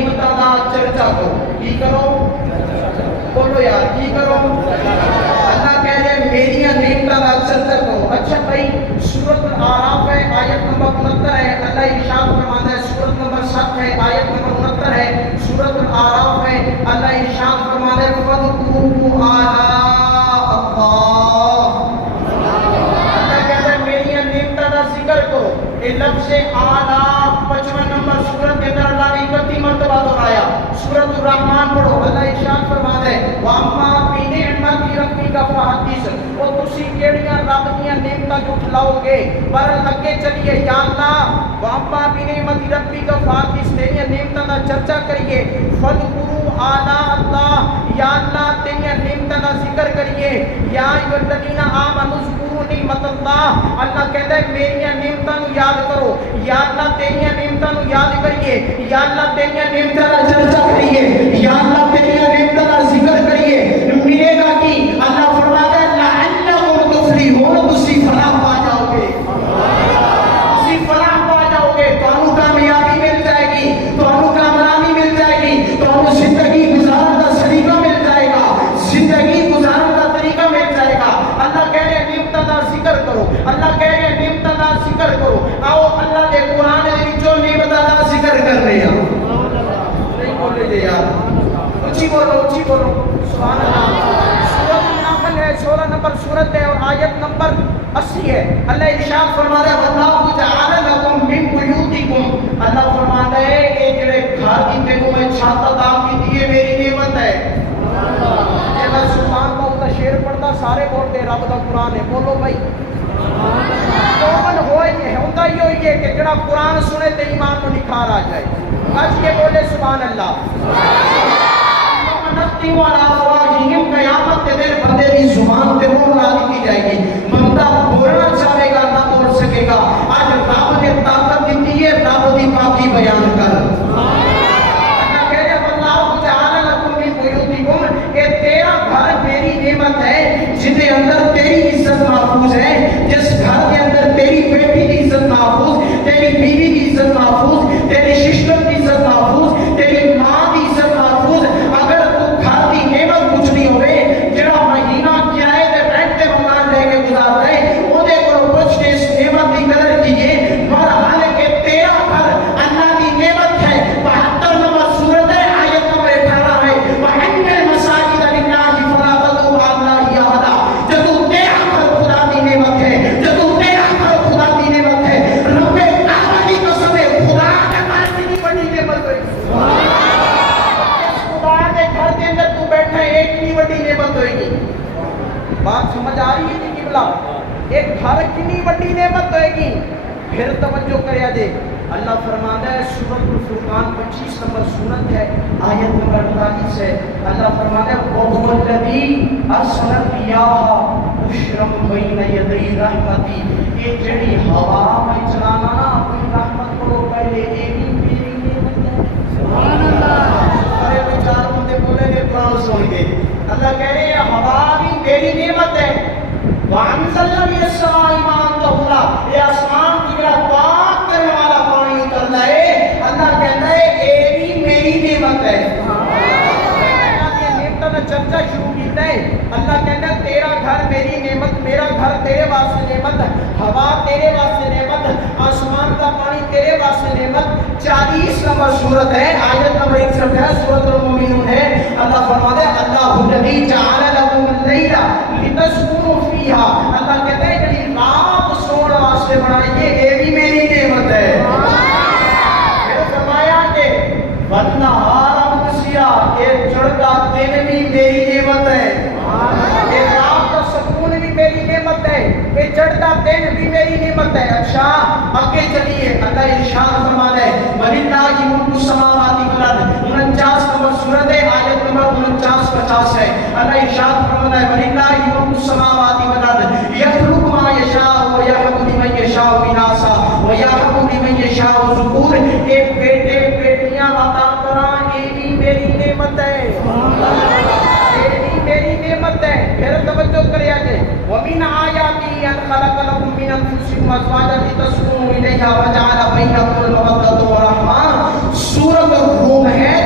نعمتاں دا چرچا کرو. کی کرو؟ بولو یار کی کرو؟ اللہ کہہ رہے میری نعمتاں دا چرچا کرو. اچھا بھائی سورۃ الاعراف ہے آیت نمبر 69 ہے. اللہ ارشاد فرماتا ہے سورۃ نمبر 7 ہے آیت نمبر 69 ہے. سورۃ الاعراف ہے. اللہ ارشاد فرماتا ہے فذکروا آلاء اللہ. اللہ کہتا ہے میری نعمتاں دا ذکر کرو. یہ لفظ اعلیٰ 55 نمبر سورت کے اندر اللہ نے 31 مرتبہ دہرایا. سورۃ الرحمن پڑھو. اللہ ارشاد فرماتا ہے وَأَمَّا بِنِعْمَتِ رَبِّكَ فَحَدِّثْ. وہ تسی کیڑیاں رب دیاں نعمتاں جھٹلاؤ گے پر لگے چلیے یا اللہ وَأَمَّا بِنِعْمَتِ رَبِّكَ فَحَدِّثْ تیریاں نعمتاں دا چرچا کریے. فَاذْكُرُوا آلاء اللہ یا اللہ تیریاں نعمتاں دا ذکر کریے. یا ایھا الذین آمنوا اذکروا نعمت اللہ. اللہ کہتا ہے میریاں نعمتاں نو یاد کرو. یا اللہ تیریاں نعمتاں نو یاد کریے. یا اللہ تیریاں نعمتاں دا چرچا کریے. یا اللہ تیریاں نعمتاں دا ذکر کریے. ملے گا کہ اللہ فرماتا ہے لعلکم تفلحون. تسی فلاح پا جاؤ گے. تسی فلاح پا جاؤ گے. تانوں کامیابی مل جائے گی. تانوں کامرانی مل جائے گی. تانوں زندگی گزارنے کا طریقہ مل جائے گا. زندگی گزارنے کا طریقہ مل جائے گا. اللہ کہہ رہے نعمتاں دا ذکر کرو. اللہ کہہ رہے نعمتاں دا ذکر کرو. آؤ اللہ دے قرآن دے وچوں نعمتاں دا ذکر کر رہے ہیں. نہیں بولے جے یار اچھی بولو سبحان اللہ. سورۃ النحل ہے 16 نمبر سورت ہے اور آیت نمبر 80 ہے. اللہ ارشاد فرما رہا ہے واللہ جعل لکم من بیوتکم. اللہ فرماتا ہے اے جڑے گھر کی تینوں میں چھت عطا کی ہے میری نعمت ہے. اے میں سلطان باؤ دا شعر پڑھدا سارے بولتے رب دا قرآن ہے. بولو بھائی مومن ہوئی ہوتا ہی ہوئی ہے کہ جڑا قرآن سنے تے ایمان کو نکھار آ جائے. آج یہ بولے سبحان اللہ. نختم علی افواہہم قیامت کے دن بندے کی زبان پہ مہر لگا کی جائے گی. بندہ بولنا چاہے گا نہ بول سکے گا. آج رب نے طاقت دی ہے رب دی پاکی بیان کر. اللہ کہہ رہے واللہ جعل لکم من بیوتکم. کہ تیرا گھر میری نعمت ہے جس کے اندر تیری عزت محفوظ ہے. جس گھر کے اندر تیری بیٹی کی عزت محفوظ, تیری بیوی کی عزت محفوظ, تیری سسٹر کی عزت محفوظ, تیری ماں کی عزت محفوظ. اگر تو گھر کی نعمت کچھ نہیں ہوئے جڑا مہینہ کرائے تے رینٹ تے مکان لے کے گزار رہے اودے کولوں پوچھ کے اس نعمت کی قدر کیجئے. بہرحال کہ تیرا گھر اللہ کی نعمت ہے. 72 نمبر سورت ہے آیت نمبر 18 ہے وَأَنَّ الْمَسَاجِدَ لِلَّهِ فَلَا تَدْعُوا مَعَ اللَّهِ أَحَدًا. جب تیرا گھر خدا کی نعمت ہے, جب تیرا گھر خدا کی نعمت ہے, رب کعبہ کی قسم ہے خدا کا گھر کتنی بڑی نعمت ہے. خدا کے گھر کے اندر تو بیٹھا ہے ایک کتنی بڑی نعمت ہوئے گی. بات سمجھ آ رہی ہے جی قبلہ؟ ایک گھر کتنی بڑی نعمت ہوئے گی. پھر توجہ کریا جے اللہ فرماتا ہے سورۃ الفرقان 25 نمبر سورت ہے آیت نمبر 48 ہے. اللہ فرماتا ہے وَهُوَ الَّذِي أَرْسَلَ الرِّيَاحَ بُشْرًا بَيْنَ يَدَيْ رَحْمَتِهِ. یہ جڑی ہوا میں چلانا نا اپنی رحمت کو پہلے یہ بھی میری نعمت ہے. سبحان اللہ. ارے بیچار بندے بولے گے قرآن سن کے. اللہ کہہ رہے ہیں ہوا بھی میری نعمت ہے. وَأَنزَلْنَا مِنَ السَّمَاءِ مَاءً طَهُورًا. یہ آسمان کی جڑا پاک کرنے والا پانی اترتا ہے اللہ کہتا ہے یہ بھی میری نعمت ہے. چرچا شروع کیتا ہے. اللہ کہتا ہے تیرا گھر میری نعمت, میرا گھر تیرے واسطے نعمت, ہوا تیرے واسطے نعمت, آسمان کا پانی تیرے واسطے نعمت. 40 نمبر سورت ہے آیت نمبر 61 ہے سورۃ المؤمنون ہے. اللہ فرماتا ہے اللہ الذی جعل لکم اللیل لتسکنوا فیہا. اللہ کہتا ہے کہ رات سونے واسطے بنائی ہے یہ بھی میری نعمت ہے. پھر فرمایا کہ والنہار یہ چڑھتا دن بھی میری نعمت ہے. یہ رات کا سکون بھی میری نعمت ہے. یہ چڑھتا دن بھی میری نعمت ہے. اچھا آگے چلیے اللہ ارشاد فرماتا ہے وَلِلَّهِ مُلْكُ السَّمَاوَاتِ وَالْأَرْضِ. 49 نمبر سورت ہے آیت نمبر 49-50 ہے. اللہ ارشاد فرماتا ہے وَلِلَّهِ مُلْكُ السَّمَاوَاتِ وَالْأَرْضِ يَخْلُقُ مَا يَشَاءُ وَيَهَبُ لِمَن يَشَاءُ إِنَاثًا وَيَهَبُ لِمَن يَشَاءُ ذُكُورًا. یہ بیٹے بیٹیاں عطا کراں یہ بھی میری نعمت ہے. یہ بھی میری نعمت ہے. پھر توجہ کریا جے وَمِنْ آيَاتِهِ أَنْ خَلَقَ لَكُم مِّنْ أَنفُسِكُمْ أَزْوَاجًا لِتَسْكُنُوا إِلَيْهَا وَجَعَلَ بَيْنَكُمْ مَوَدَّةً وَرَحْمَةً. سورۃ الروم ہے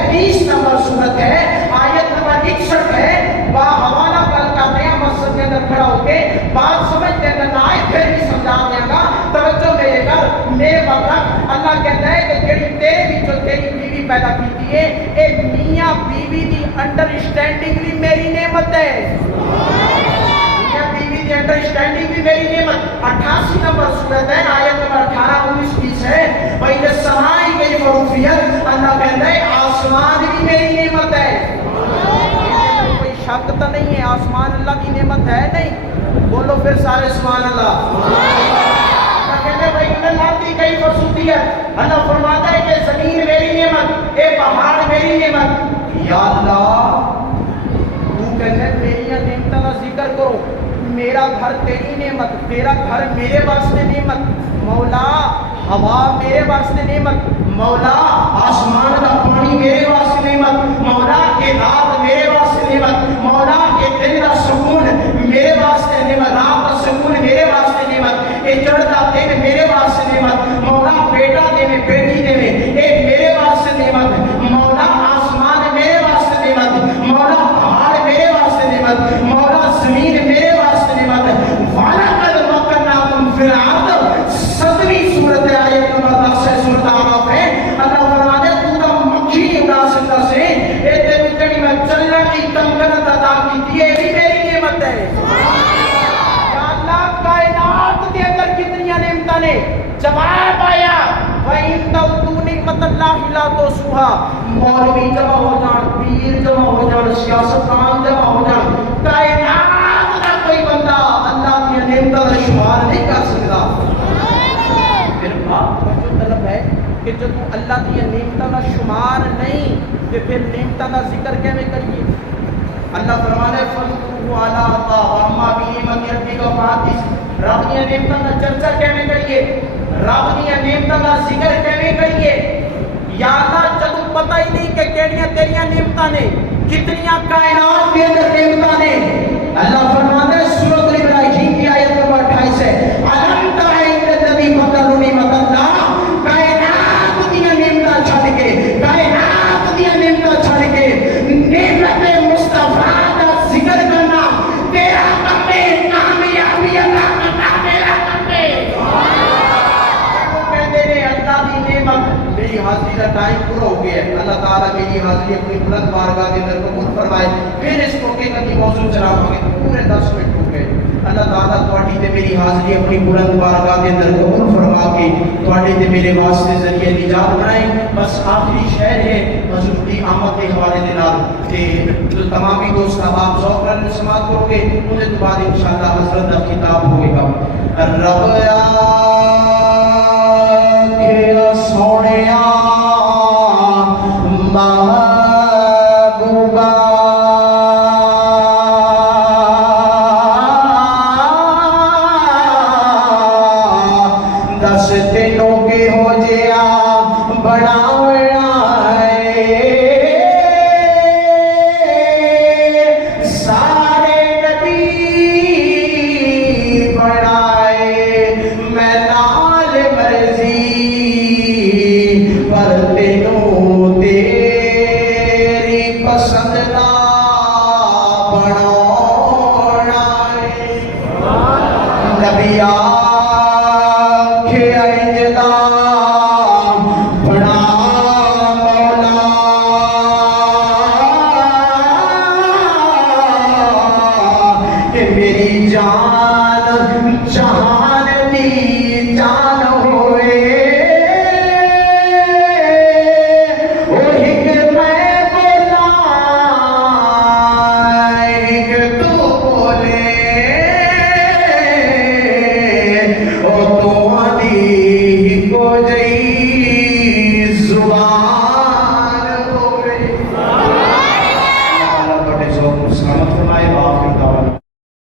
پیدا کی ہے، اے میاں بیوی دی انڈرسٹینڈنگ بھی میری نعمت ہے، میاں بیوی دی انڈرسٹینڈنگ بھی میری نعمت۔ 88 نمبر سورت ہے، آیت نمبر 18 19 20 ہے، وَإِذَا السَّمَاءِ كَيْفَ رُفِعَتْ، اللہ کہتا ہے آسمان بھی میری نعمت ہے۔ کوئی شک تو نہیں ہے آسمان اللہ کی نعمت ہے نہیں؟ بولو پھر سارے سبحان اللہ۔ اللہ فرماتا ہے کہ زمین میری نعمت، اے پہاڑ میری نعمت۔ یا اللہ تو کہتا ہے میری نعمتوں کا ذکر کرو، میرا گھر تیری نعمت، تیرا گھر میرے واسطے نعمت، مولا ہوا میرے واسطے نعمت، مولا آسمان کا پانی میرے واسطے نعمت، مولا کے رات میرے واسطے نعمت، مولا کے دل کا سکون میرے واسطے نعمت، رات کا سکون میرے واسطے نعمت، اے چڑھتا دن میرے واسطے نعمت، مولا بیٹا دے میں بیٹی دے میں اے میرے واسطے نعمت، مولا آسمان میرے واسطے نعمت، مولا پہاڑ میرے واسطے نعمت، مولا زمین میرے واسطے نعمت۔ وَلَقَدْ مَكَّنَّاكُمْ فِي الْأَرْضِ، 7ویں سورت ہے، آیت نمبر 10 ہے، سورت آراف ہے۔ اللہ فرماتا ہے تو کا مکھی اڑا سکتا سے، اے تیرے کڑی میں چلنا کی تمکنت عطا کی تھی، یہ بھی میری نعمت ہے۔ یا اللہ کائنات کے اندر کتنی نعمتیں نے؟ جواب آیا وَإِن تَعُدُّوا نِعْمَتَ اللَّهِ لَا تُحْصُوهَا، مولوی جمع ہو جان، پیر جمع ہو جان، سیاستدان جمع ہو جان، کائنات کا کوئی بندہ اللہ کی نعمتوں کا شمار نہیں کر سکتا۔ پھر بات جو طلب ہے کہ جو تو اللہ کی نعمتوں کا شمار نہیں کہ پھر نعمتوں کا ذکر کیسے کریے؟ اللہ فرمانے فَلْتُوهُ عَلَىٰ وَأَمَّا بِنِعْمَتِ رَبِّكَ فَحَدِّثْ، رب کی نعمتوں کا چرچا کیسے کریے؟ رب کی نعمتوں کا ذکر کیسے کریے؟ یا اللہ جب پتہ ہی نہیں کہ کیڑیاں تیریاں نعمتیں نے، کتنیاں کائنات کے اندر نعمتیں نے۔ اللہ فرماتا ہے سورۃ ابراہیم کی آیت نمبر 28 ہے، أَلَمْ تَرَ إِلَى الَّذِي بَدَلُوا نِعْمَتَ اللَّهِ، کائنات کی نعمتیں چھوڑ کے، کائنات کی نعمتیں چھوڑ کے نعمت مصطفیٰ کا ذکر کرنا تیرا کام ہے، کامیابی عطا کرنا میرا کام ہے۔ اللہ کی نعمت، میری حاضری کا ٹائم پورا ہو گیا ہے، اللہ تعالیٰ میری حاضری اپنی بلند بارگاہ کے اندر قبول فرمائے۔ پھر اس موقع کا کی موضوع چلاؤں گے، پورے 10 منٹ ہو گئے۔ اللہ تعالیٰ تواڈی تے میری حاضری اپنی بلند بارگاہ کے اندر قبول فرما کے تواڈے تے میرے واسطے ذریعہ نجات بنائے۔ بس آخری شعر ہے حضور دی آمد کے حوالے دے نال تے تمام ہی دوست آپ ذوق کرنے سماعت کرو گے، مجھے تو بعد انشاءاللہ حضرت کا خطاب ہوئے گا۔ رب سونیا محبوبا دس تینوں کے ہو جیا بڑا میری جان جہاں